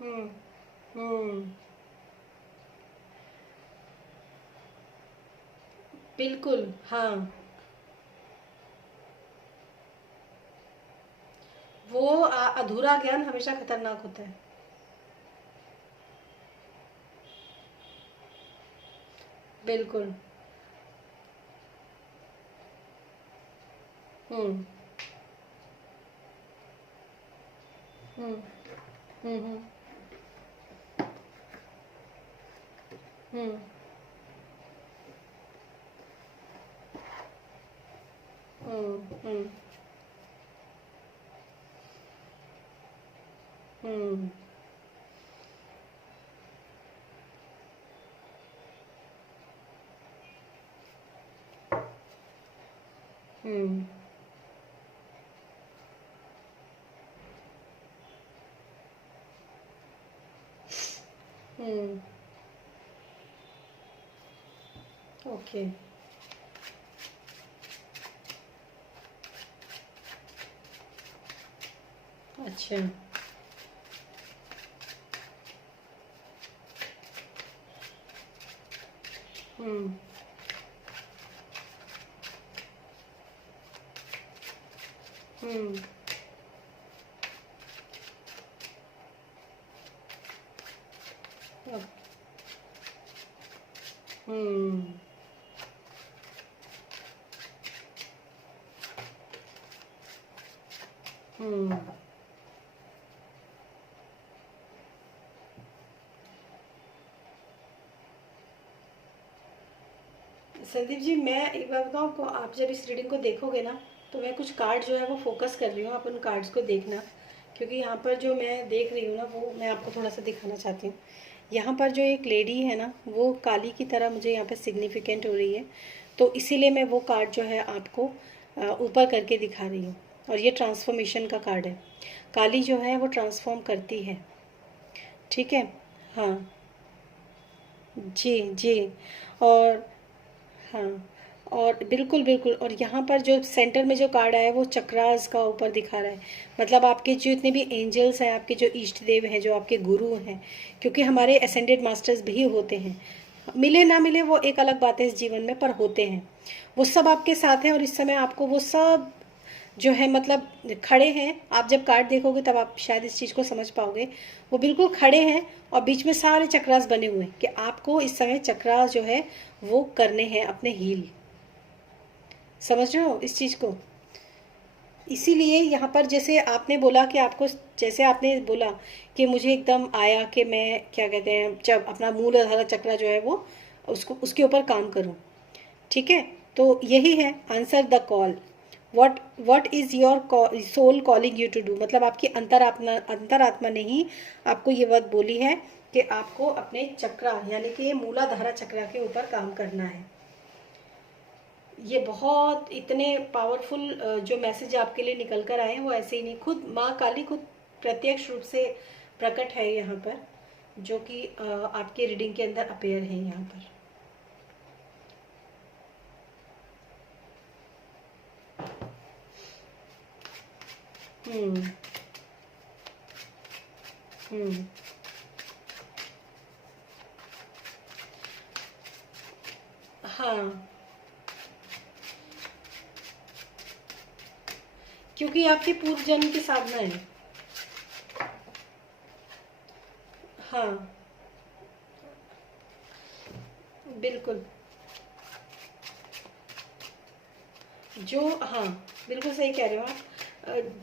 हम्म। हम्म। बिल्कुल हाँ। वो अधूरा ज्ञान हमेशा खतरनाक होता है। बिल्कुल। हम्म। हम्म। हम्म। हम्म। हम्म। हम्म। हम्म। हम्म। हम्म। ओके। अच्छा। हम्म। हम्म। हम्म। हम्म। संदीप जी, मैं एक बात बताऊँ आपको, आप जब इस रीडिंग को देखोगे ना, तो मैं कुछ कार्ड जो है वो फोकस कर रही हूँ, आप उन कार्ड्स को देखना। क्योंकि यहाँ पर जो मैं देख रही हूँ ना, वो मैं आपको थोड़ा सा दिखाना चाहती हूँ। यहाँ पर जो एक लेडी है ना, वो काली की तरह मुझे यहाँ पर सिग्निफिकेंट हो रही है। तो इसीलिए मैं वो कार्ड जो है आपको ऊपर करके दिखा रही हूँ। और ये ट्रांसफॉर्मेशन का कार्ड है। काली जो है वो ट्रांसफॉर्म करती है। ठीक है। हाँ। जी जी। और हाँ, और बिल्कुल बिल्कुल, और यहाँ पर जो सेंटर में जो कार्ड आया है वो चक्रास का ऊपर दिखा रहा है। मतलब आपके जो इतने भी एंजल्स हैं, आपके जो इष्ट देव हैं, जो आपके गुरु हैं, क्योंकि हमारे असेंडेड मास्टर्स भी होते हैं, मिले ना मिले वो एक अलग बात है इस जीवन में, पर होते हैं। वो सब आपके साथ हैं, और इस समय आपको वो सब जो है मतलब खड़े हैं। आप जब कार्ड देखोगे तब आप शायद इस चीज़ को समझ पाओगे। वो बिल्कुल खड़े हैं, और बीच में सारे चक्रास बने हुए हैं कि आपको इस समय चक्रास जो है वो करने हैं अपने हील। समझ रहे हो इस चीज़ को? इसीलिए यहाँ पर जैसे आपने बोला कि आपको, जैसे आपने बोला कि मुझे एकदम आया कि मैं क्या कहते हैं, जब अपना मूलाधार चक्र जो है वो उसको उसके ऊपर काम करूँ। ठीक है। तो यही है answer the call. What is your soul calling you to do, मतलब आपकी अंतरात्मा ने ही आपको ये बात बोली है कि आपको अपने चक्रा यानी कि मूलाधारा चक्रा के ऊपर काम करना है। ये बहुत इतने पावरफुल जो मैसेज आपके लिए निकल कर आए हैं वो ऐसे ही नहीं, खुद माँ काली खुद प्रत्यक्ष रूप से प्रकट है यहाँ पर, जो कि आपके रीडिंग के अंदर अपेयर है यहाँ पर। हम्म। हम्म। हाँ, क्योंकि आपकी पूर्व जन्म की साधना है। हाँ। बिल्कुल। जो, हाँ, बिल्कुल सही कह रहे हो आप।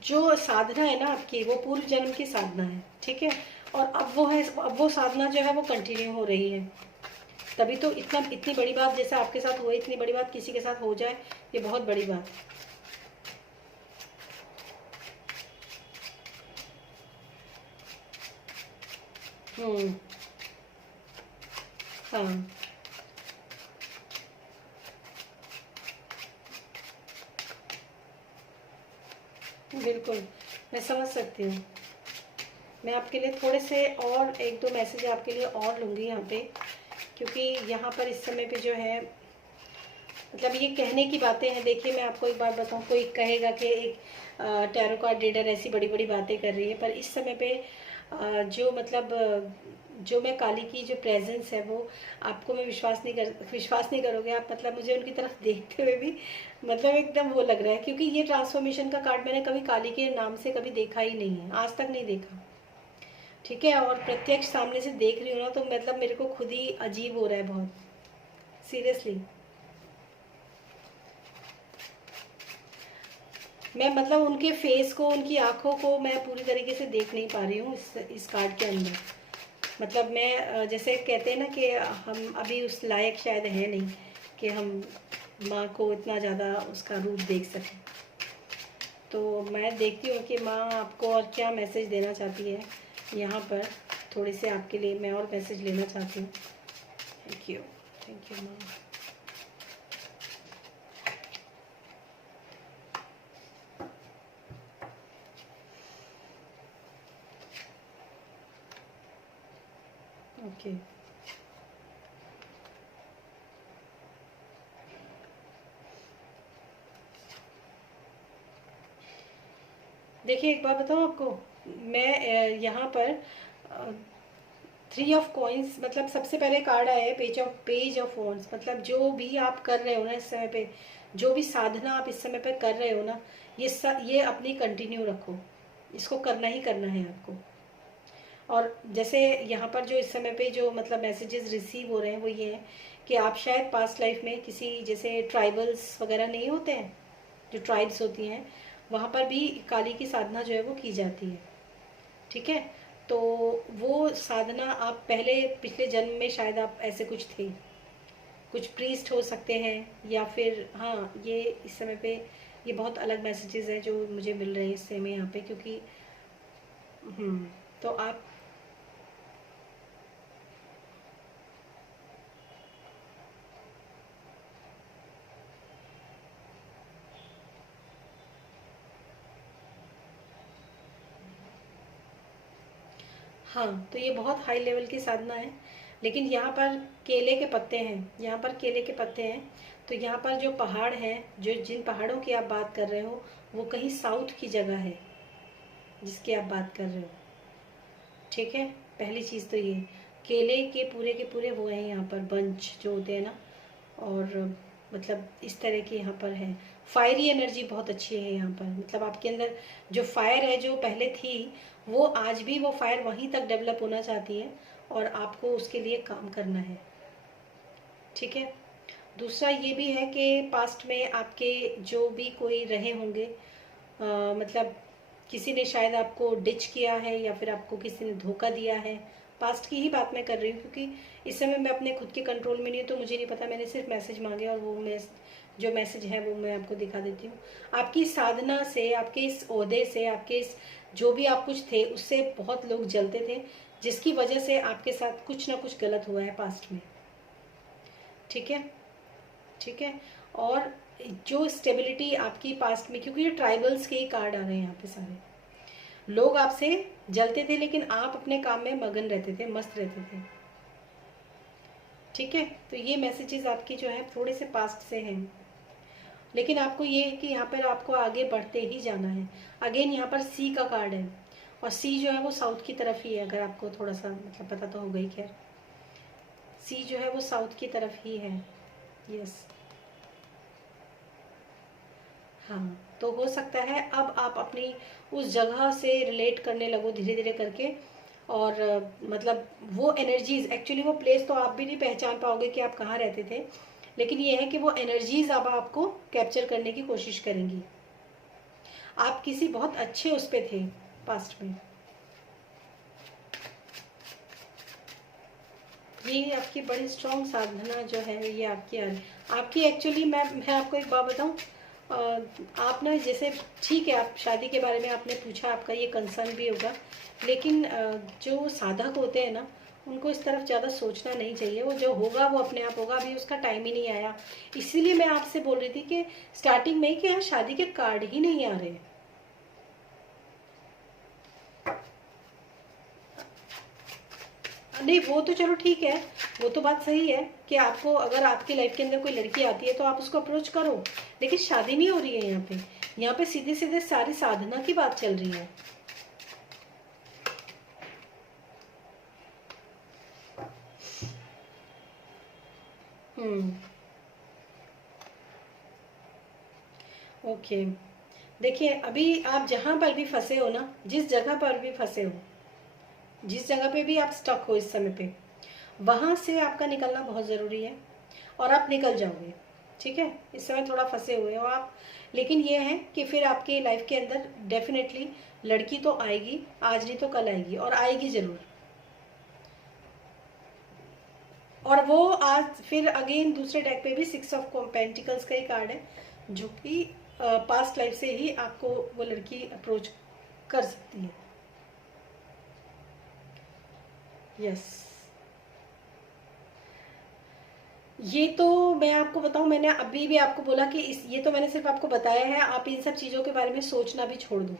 जो साधना है ना आपकी, वो पूर्व जन्म की साधना है। ठीक है। और अब वो साधना जो है वो कंटिन्यू हो रही है। तभी तो इतनी बड़ी बात जैसे आपके साथ हुई, इतनी बड़ी बात किसी के साथ हो जाए, ये बहुत बड़ी बात। हम्म। हाँ। बिल्कुल, मैं समझ सकती हूँ। मैं आपके लिए थोड़े से और एक दो मैसेज आपके लिए और लूँगी यहाँ पे, क्योंकि यहाँ पर इस समय पे जो है, मतलब ये कहने की बातें हैं। देखिए, मैं आपको एक बात बताऊँ, कोई कहेगा कि एक टैरो कार्ड रीडर ऐसी बड़ी बड़ी बातें कर रही है, पर इस समय पे जो मतलब जो मैं काली की जो प्रेजेंस है वो आपको, मैं विश्वास नहीं करोगे आप, मतलब मुझे उनकी तरफ देखते हुए भी मतलब एकदम वो लग रहा है, क्योंकि ये ट्रांसफॉर्मेशन का कार्ड मैंने कभी काली के नाम से कभी देखा ही नहीं है, आज तक नहीं देखा। ठीक है। और प्रत्यक्ष सामने से देख रही हूँ ना, तो मतलब मेरे को खुद ही अजीब हो रहा है बहुत, सीरियसली। मैं मतलब उनके फेस को, उनकी आंखों को मैं पूरी तरीके से देख नहीं पा रही हूँ इस कार्ड के अंदर। मतलब मैं जैसे कहते हैं ना कि हम अभी उस लायक शायद है नहीं कि हम माँ को इतना ज़्यादा उसका रूप देख सकें। तो मैं देखती हूँ कि माँ आपको और क्या मैसेज देना चाहती है यहाँ पर। थोड़ी से आपके लिए मैं और मैसेज लेना चाहती हूँ। Thank you. थैंक यू माँ। ओके। देखिए एक बात बताऊँ आपको, मैं यहाँ पर 3 ऑफ कॉइन्स, मतलब सबसे पहले कार्ड आया है पेज ऑफ वॉन्ड्स। मतलब जो भी आप कर रहे हो ना इस समय पे, जो भी साधना आप इस समय पे कर रहे हो ना, ये अपनी कंटिन्यू रखो, इसको करना ही करना है आपको। और जैसे यहाँ पर जो इस समय पे जो मतलब मैसेजेस रिसीव हो रहे हैं वो ये हैं कि आप शायद पास्ट लाइफ में किसी, जैसे ट्राइबल्स वगैरह नहीं होते हैं, जो ट्राइब्स होती हैं, वहाँ पर भी काली की साधना जो है वो की जाती है। ठीक है, तो वो साधना आप पहले पिछले जन्म में शायद आप ऐसे कुछ थे, कुछ प्रीस्ट हो सकते हैं, या फिर हाँ, ये इस समय पे ये बहुत अलग मैसेजेस हैं जो मुझे मिल रहे हैं इस समय यहाँ पे, क्योंकि तो आप, हाँ, तो ये बहुत हाई लेवल की साधना है। लेकिन यहाँ पर केले के पत्ते हैं, यहाँ पर केले के पत्ते हैं। तो यहाँ पर जो पहाड़ हैं, जो जिन पहाड़ों की आप बात कर रहे हो, वो कहीं साउथ की जगह है जिसकी आप बात कर रहे हो। ठीक है, पहली चीज़ तो ये, केले के पूरे वो हैं यहाँ पर, बंच जो होते हैं ना, और मतलब इस तरह की यहाँ पर है। फायरी एनर्जी बहुत अच्छी है यहाँ पर, मतलब आपके अंदर जो फायर है जो पहले थी, वो आज भी वो फायर वहीं तक डेवलप होना चाहती है, और आपको उसके लिए काम करना है। ठीक है, दूसरा ये भी है कि पास्ट में आपके जो भी कोई रहे होंगे, मतलब किसी ने शायद आपको डिच किया है, या फिर आपको किसी ने धोखा दिया है। पास्ट की ही बात मैं कर रही हूँ, क्योंकि इस समय मैं अपने खुद के कंट्रोल में नहीं हूँ, तो मुझे नहीं पता। मैंने सिर्फ मैसेज मांगे, और वो मैं जो मैसेज है वो मैं आपको दिखा देती हूँ। आपकी साधना से, आपके इस ओहदे से, आपके इस जो भी आप कुछ थे, उससे बहुत लोग जलते थे, जिसकी वजह से आपके साथ कुछ ना कुछ गलत हुआ है पास्ट में। ठीक है, ठीक है। और जो स्टेबिलिटी आपकी पास्ट में, क्योंकि ये ट्राइबल्स के ही कार्ड आ रहे हैं यहाँ पे सारे, लोग आपसे जलते थे, लेकिन आप अपने काम में मगन रहते थे, मस्त रहते थे। ठीक है, तो ये मैसेजेस आपकी जो है थोड़े से पास्ट से हैं, लेकिन आपको ये है कि यहाँ पर आपको आगे बढ़ते ही जाना है। अगेन यहाँ पर सी का कार्ड है, और सी जो है वो साउथ की तरफ ही है, अगर आपको थोड़ा सा मतलब पता तो होगा ही। खैर, सी जो है वो साउथ की तरफ ही है। यस, हाँ, तो हो सकता है अब आप अपनी उस जगह से रिलेट करने लगो धीरे धीरे करके, और मतलब वो एनर्जीज, एक्चुअली वो प्लेस तो आप भी नहीं पहचान पाओगे कि आप कहाँ रहते थे, लेकिन ये है कि वो एनर्जीज अब आपको कैप्चर करने की कोशिश करेंगी। आप किसी बहुत अच्छे उस पे थे पास्ट में। ये आपकी बड़ी स्ट्रॉन्ग साधना जो है ये आपकी आपकी एक्चुअली मैं आपको एक बात बताऊं, आप ना, जैसे ठीक है, आप शादी के बारे में आपने पूछा, आपका ये कंसर्न भी होगा, लेकिन जो साधक होते हैं ना, उनको इस तरफ ज़्यादा सोचना नहीं चाहिए। वो जो होगा वो अपने आप होगा, अभी उसका टाइम ही नहीं आया। इसीलिए मैं आपसे बोल रही थी कि स्टार्टिंग में कि यहाँ शादी के कार्ड ही नहीं आ रहे। नहीं, वो तो चलो ठीक है, वो तो बात सही है कि आपको, अगर आपकी लाइफ के अंदर कोई लड़की आती है तो आप उसको अप्रोच करो, लेकिन शादी नहीं हो रही है यहाँ पे। यहाँ पे सीधे सीधे सारी साधना की बात चल रही है। हम्म, ओके। देखिए, अभी आप जहाँ पर भी फंसे हो ना, जिस जगह पर भी फंसे हो, जिस जगह पे भी आप स्टक हो इस समय पे, वहां से आपका निकलना बहुत ज़रूरी है, और आप निकल जाओगे। ठीक है, इस समय थोड़ा फंसे हुए हो आप, लेकिन ये है कि फिर आपकी लाइफ के अंदर डेफिनेटली लड़की तो आएगी, आज नहीं तो कल आएगी, और आएगी ज़रूर। और वो आज फिर अगेन दूसरे डेक पे भी 6 ऑफ पेंटिकल्स का ही कार्ड है, जो कि पास्ट लाइफ से ही आपको वो लड़की अप्रोच कर सकती है। यस, ये तो मैं आपको बताऊं, मैंने अभी भी आपको बोला कि ये तो मैंने सिर्फ आपको बताया है, आप इन सब चीज़ों के बारे में सोचना भी छोड़ दो,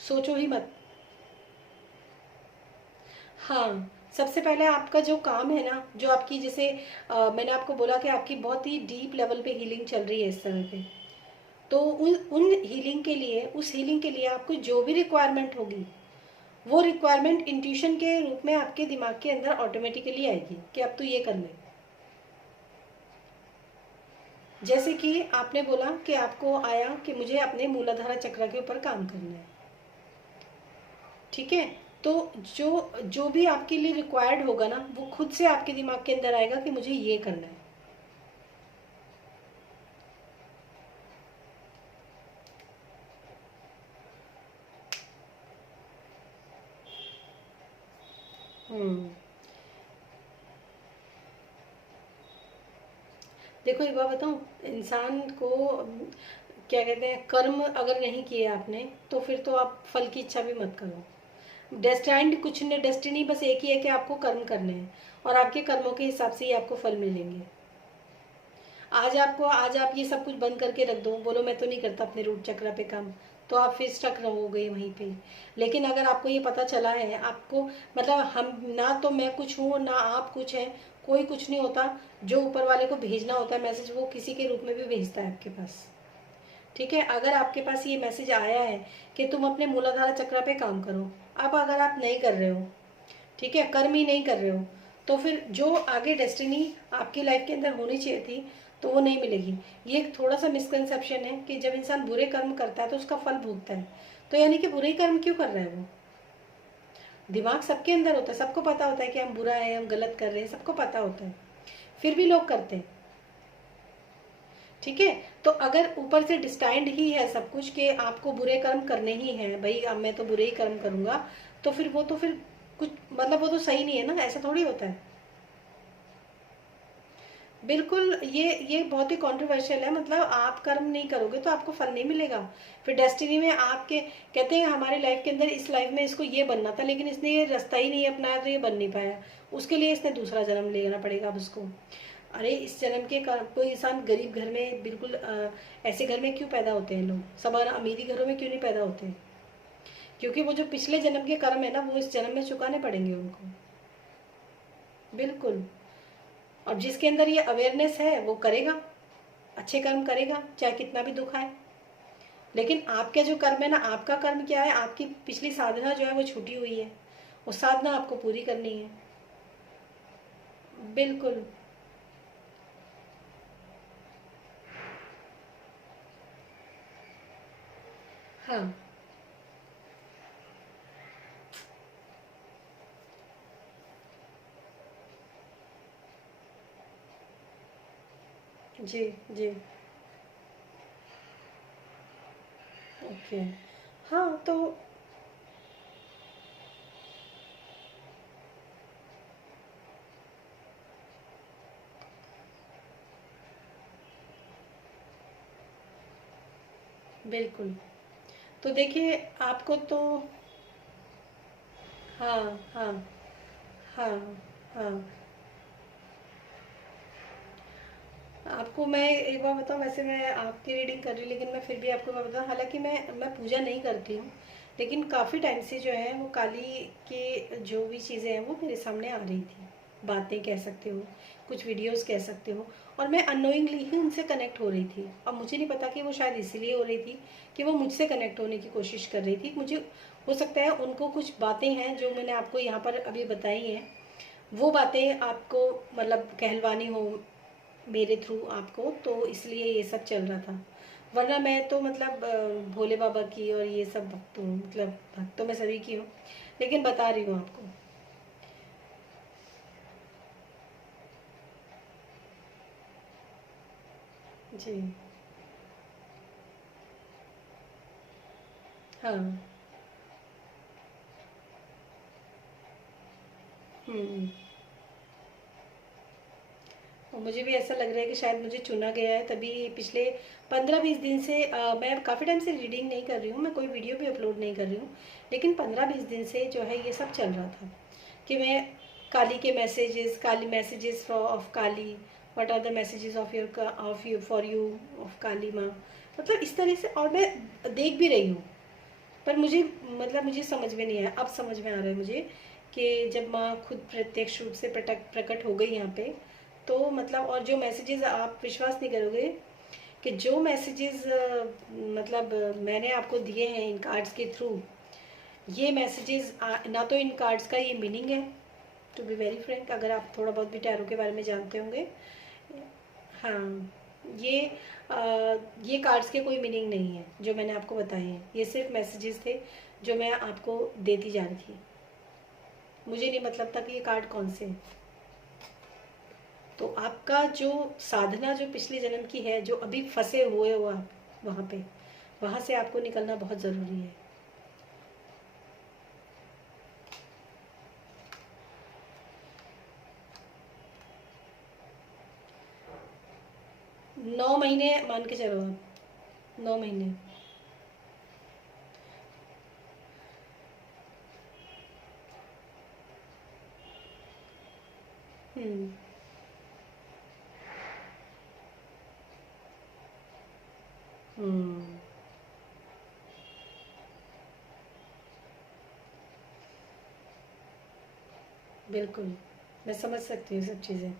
सोचो ही मत। हाँ, सबसे पहले आपका जो काम है ना, जो आपकी जैसे मैंने आपको बोला कि आपकी बहुत ही डीप लेवल पे हीलिंग चल रही है इस समय पे, तो उन हीलिंग के लिए, उस हीलिंग के लिए आपको जो भी रिक्वायरमेंट होगी, वो रिक्वायरमेंट इंट्यूशन के रूप में आपके दिमाग के अंदर ऑटोमेटिकली आएगी कि अब तो ये कर ले। जैसे कि आपने बोला कि आपको आया कि मुझे अपने मूलाधारा चक्र के ऊपर काम करना है, ठीक है, तो जो जो भी आपके लिए रिक्वायर्ड होगा ना, वो खुद से आपके दिमाग के अंदर आएगा कि मुझे ये करना है। हम्म देखो एक बात बताऊं, इंसान को क्या कहते हैं, कर्म अगर नहीं किए आपने, तो फिर तो आप फल की इच्छा भी मत करो। डेस्टाइंड कुछ नहीं, डेस्टिनी बस एक ही है कि आपको कर्म करने हैं, और आपके कर्मों के हिसाब से ही आपको फल मिलेंगे। आज आप ये सब कुछ बंद करके रख दो, बोलो मैं तो नहीं करता अपने रूट चक्र पे काम, तो आप फिर स्टक रहोगे वहीं पे। लेकिन अगर आपको ये पता चला है, आपको मतलब हम ना, तो मैं कुछ हूँ ना आप कुछ है, कोई कुछ नहीं होता। जो ऊपर वाले को भेजना होता है मैसेज, वो किसी के रूप में भी भेजता है आपके पास। ठीक है, अगर आपके पास ये मैसेज आया है कि तुम अपने मूलाधारा चक्र पे काम करो, अब अगर आप नहीं कर रहे हो, ठीक है, कर्म ही नहीं कर रहे हो, तो फिर जो आगे डेस्टिनी आपकी लाइफ के अंदर होनी चाहिए थी, तो वो नहीं मिलेगी। ये थोड़ा सा मिसकंसेप्शन है कि जब इंसान बुरे कर्म करता है तो उसका फल भोगता है, तो यानी कि बुरे कर्म क्यों कर रहा है वो। दिमाग सबके अंदर होता है, सबको पता होता है कि हम बुरा है, हम गलत कर रहे हैं, सबको पता होता है, फिर भी लोग करते हैं। ठीक है, तो अगर ऊपर से डिस्टाइंड ही है सब कुछ कि आपको बुरे कर्म करने ही हैं भाई, अब मैं तो बुरे ही कर्म करूंगा, तो फिर वो तो फिर कुछ मतलब वो तो सही नहीं है ना, ऐसा थोड़ी होता है। बिल्कुल, ये बहुत ही कॉन्ट्रोवर्शियल है। मतलब आप कर्म नहीं करोगे तो आपको फल नहीं मिलेगा। फिर डेस्टिनी में आपके कहते हैं हमारी लाइफ के अंदर, इस लाइफ में इसको ये बनना था, लेकिन इसने ये रास्ता ही नहीं अपनाया, तो ये बन नहीं पाया। उसके लिए इसने दूसरा जन्म लेना पड़ेगा अब उसको। अरे इस जन्म के कोई इंसान गरीब घर में, बिल्कुल ऐसे घर में क्यों पैदा होते हैं लोग, सब अमीरी घरों में क्यों नहीं पैदा होते हैं? क्योंकि वो जो पिछले जन्म के कर्म है ना, वो इस जन्म में चुकाने पड़ेंगे उनको। बिल्कुल। और जिसके अंदर ये अवेयरनेस है वो करेगा, अच्छे कर्म करेगा, चाहे कितना भी दुख आए। लेकिन आपका जो कर्म है ना, आपका कर्म क्या है, आपकी पिछली साधना जो है वो छूटी हुई है, वो साधना आपको पूरी करनी है। बिल्कुल। हाँ जी जी। ओके। हाँ तो बिल्कुल। तो देखिए आपको तो, हाँ हाँ हाँ हाँ, आपको मैं एक बार बताऊँ, वैसे मैं आपकी रीडिंग कर रही, लेकिन मैं फिर भी आपको मैं बताऊँ, हालांकि मैं पूजा नहीं करती हूँ, लेकिन काफ़ी टाइम से जो है वो काली के जो भी चीज़ें हैं वो मेरे सामने आ रही थी। बातें कह सकते हो, कुछ वीडियोस कह सकते हो, और मैं अननोइंगली ही उनसे कनेक्ट हो रही थी। अब मुझे नहीं पता कि वो शायद इसीलिए हो रही थी कि वो मुझसे कनेक्ट होने की कोशिश कर रही थी। मुझे हो सकता है उनको कुछ बातें हैं जो मैंने आपको यहाँ पर अभी बताई हैं, वो बातें आपको मतलब कहलवानी हो मेरे थ्रू आपको, तो इसलिए ये सब चल रहा था। वरना मैं तो मतलब भोले बाबा की और ये सब भक्त हूँ, मतलब भक्त तो मैं सभी की हूँ, लेकिन बता रही हूँ आपको। जी। हाँ। हम्म। और मुझे भी ऐसा लग रहा है कि शायद मुझे चुना गया है, तभी पिछले 15-20 दिन से मैं काफ़ी टाइम से रीडिंग नहीं कर रही हूँ, मैं कोई वीडियो भी अपलोड नहीं कर रही हूँ, लेकिन 15-20 दिन से जो है ये सब चल रहा था कि मैं काली के messages, Kali messages of Kali, what are the messages of you for you of Kali माँ, मतलब इस तरह से। और मैं देख भी रही हूँ, पर मुझे मतलब मुझे समझ में नहीं आया, अब समझ में आ रहा है मुझे कि जब माँ खुद प्रत्यक्ष रूप से प्रकट हो गई यहाँ पे, तो मतलब और जो मैसेजेस आप विश्वास नहीं करोगे कि जो मैसेजेस मतलब मैंने आपको दिए हैं इन कार्ड्स के थ्रू, ये मैसेजेस ना तो इन कार्ड्स का ये मीनिंग है, टू बी वेरी फ्रैंक, अगर आप थोड़ा बहुत भी टैरो के बारे में जानते होंगे। हाँ, ये ये कार्ड्स के कोई मीनिंग नहीं है जो मैंने आपको बताए हैं, ये सिर्फ मैसेजेस थे जो मैं आपको देती जा रही थी। मुझे नहीं मतलब था कि ये कार्ड कौन से हैं। तो आपका जो साधना जो पिछले जन्म की है, जो अभी फंसे हुए हो आप वहाँ पे, वहाँ से आपको निकलना बहुत ज़रूरी है। नौ महीने मान के चलो आप, 9 महीने। हम्म। हम्म। बिल्कुल, मैं समझ सकती हूँ सब चीज़ें।